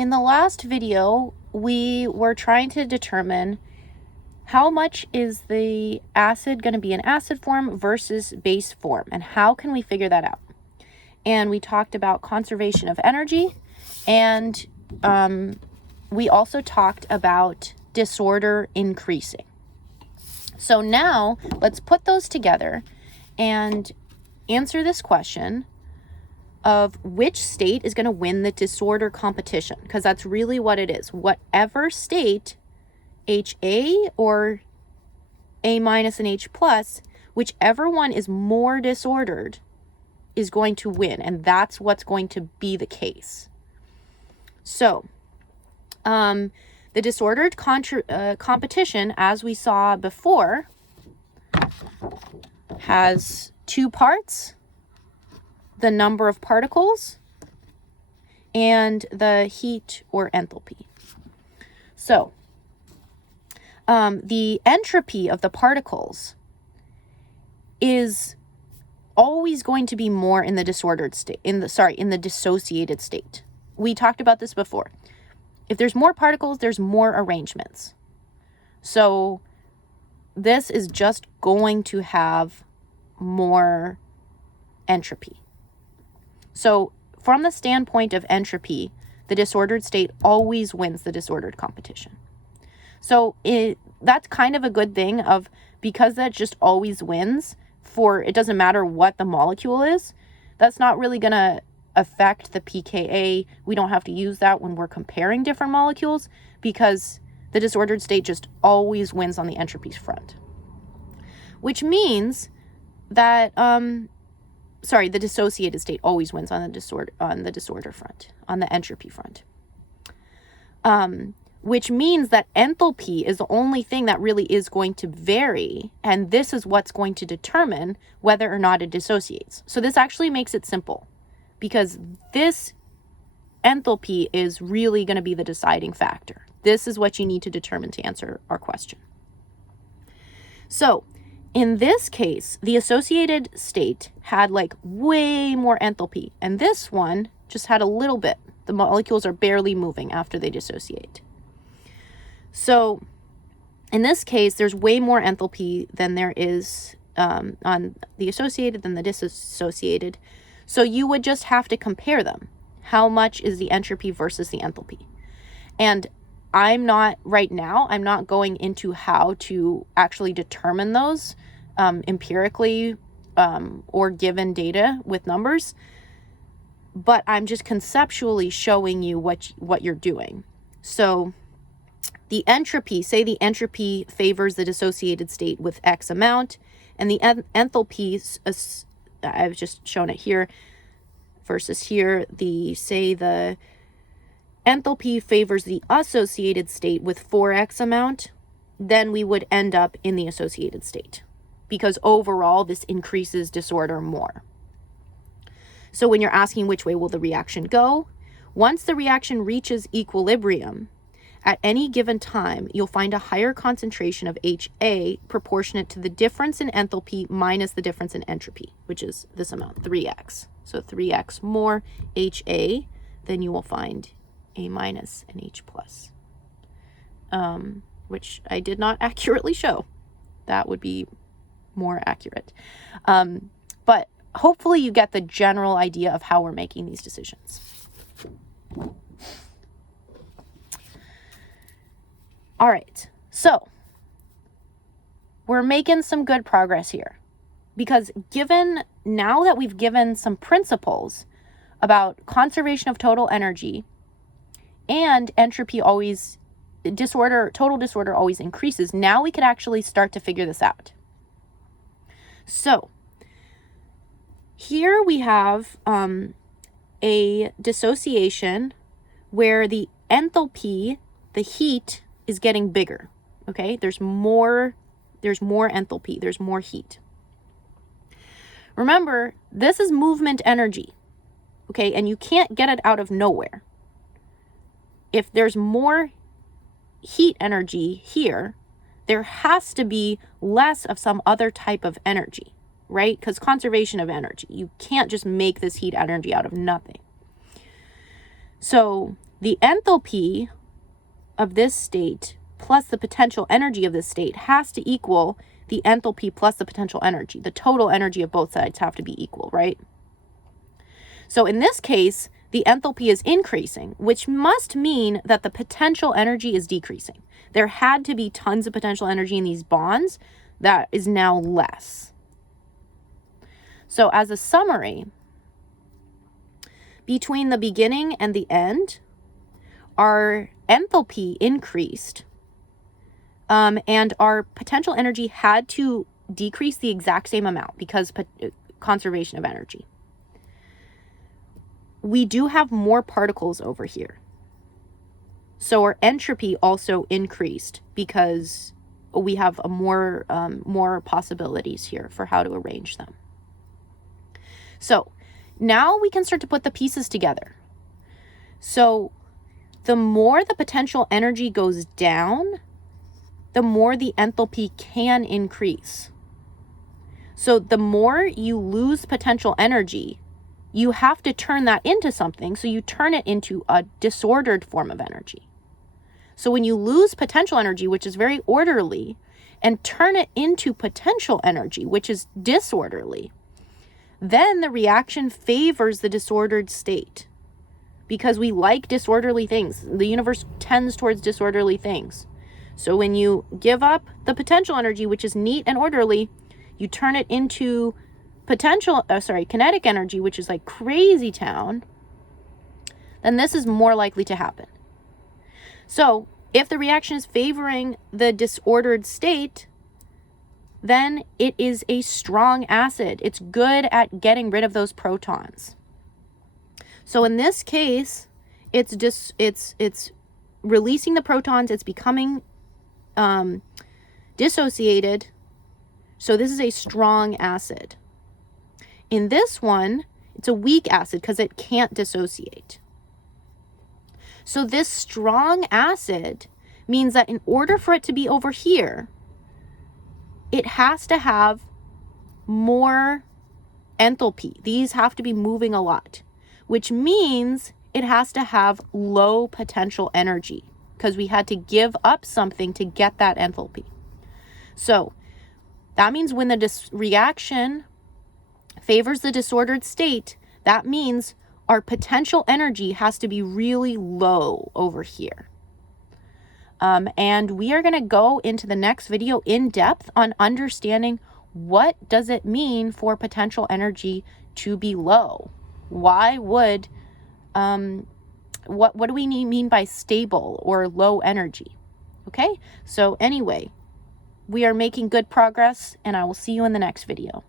In the last video, we were trying to determine how much is the acid going to be in acid form versus base form, and how can we figure that out? And we talked about conservation of energy, and we also talked about disorder increasing. So now let's put those together and answer this question of which state is going to win the disorder competition, because that's really what it is. Whatever state, HA or A minus and H plus, whichever one is more disordered is going to win, and that's what's going to be the case. So the disordered competition, as we saw before, has two parts: the number of particles and the heat or enthalpy. So the entropy of the particles is always going to be more in the disordered state, in the dissociated state. We talked about this before. If there's more particles, there's more arrangements. So this is just going to have more entropy. So from the standpoint of entropy, the disordered state always wins the disordered competition. So that's kind of a good thing, because that just always wins. It doesn't matter what the molecule is. That's not really going to affect the pKa. We don't have to use that when we're comparing different molecules, because the disordered state just always wins on the entropy front. Which means that the dissociated state always wins on the disorder front, on the entropy front. Which means that enthalpy is the only thing that really is going to vary, and this is what's going to determine whether or not it dissociates. So this actually makes it simple, because this enthalpy is really going to be the deciding factor. This is what you need to determine to answer our question. So in this case, the associated state had way more enthalpy, and this one just had a little bit. The molecules are barely moving after they dissociate. So in this case, there's way more enthalpy than there is on the associated than the dissociated. So you would just have to compare them. How much is the entropy versus the enthalpy? And I'm not going into how to actually determine those empirically or given data with numbers, but I'm just conceptually showing you what you're doing. So the entropy, say the entropy favors the dissociated state with X amount, and the enthalpy, I've just shown it here versus here, the enthalpy favors the associated state with 4X amount, then we would end up in the associated state, because overall this increases disorder more. So when you're asking which way will the reaction go, once the reaction reaches equilibrium, at any given time, you'll find a higher concentration of HA proportionate to the difference in enthalpy minus the difference in entropy, which is this amount, 3X. So 3X more HA, then you will find A minus and H plus, which I did not accurately show. That would be more accurate. But hopefully you get the general idea of how we're making these decisions. All right, so we're making some good progress here, because now that we've given some principles about conservation of total energy and entropy total disorder always increases, now we could actually start to figure this out. So here we have a dissociation where the enthalpy, the heat, is getting bigger. Okay, there's more enthalpy, there's more heat. Remember, this is movement energy. Okay, and you can't get it out of nowhere. If there's more heat energy here, there has to be less of some other type of energy, right? Because conservation of energy, you can't just make this heat energy out of nothing. So the enthalpy of this state plus the potential energy of this state has to equal the enthalpy plus the potential energy. The total energy of both sides have to be equal, right? So in this case, the enthalpy is increasing, which must mean that the potential energy is decreasing. There had to be tons of potential energy in these bonds. That is now less. So as a summary, between the beginning and the end, our enthalpy increased, and our potential energy had to decrease the exact same amount because conservation of energy. We do have more particles over here. So our entropy also increased because we have more possibilities here for how to arrange them. So now we can start to put the pieces together. So the more the potential energy goes down, the more the enthalpy can increase. So the more you lose potential energy, you have to turn that into something. So you turn it into a disordered form of energy. So when you lose potential energy, which is very orderly, and turn it into potential energy, which is disorderly, then the reaction favors the disordered state because we like disorderly things. The universe tends towards disorderly things. So when you give up the potential energy, which is neat and orderly, you turn it into kinetic energy, which is like crazy town, then this is more likely to happen. So if the reaction is favoring the disordered state, then it is a strong acid. It's good at getting rid of those protons. So in this case, it's releasing the protons, it's becoming dissociated. So this is a strong acid. In this one, it's a weak acid because it can't dissociate. So this strong acid means that in order for it to be over here, it has to have more enthalpy. These have to be moving a lot, which means it has to have low potential energy because we had to give up something to get that enthalpy. So that means when the reaction favors the disordered state, that means our potential energy has to be really low over here. And we are going to go into the next video in depth on understanding what does it mean for potential energy to be low. Why would, what do we mean by stable or low energy? Okay, so anyway, we are making good progress and I will see you in the next video.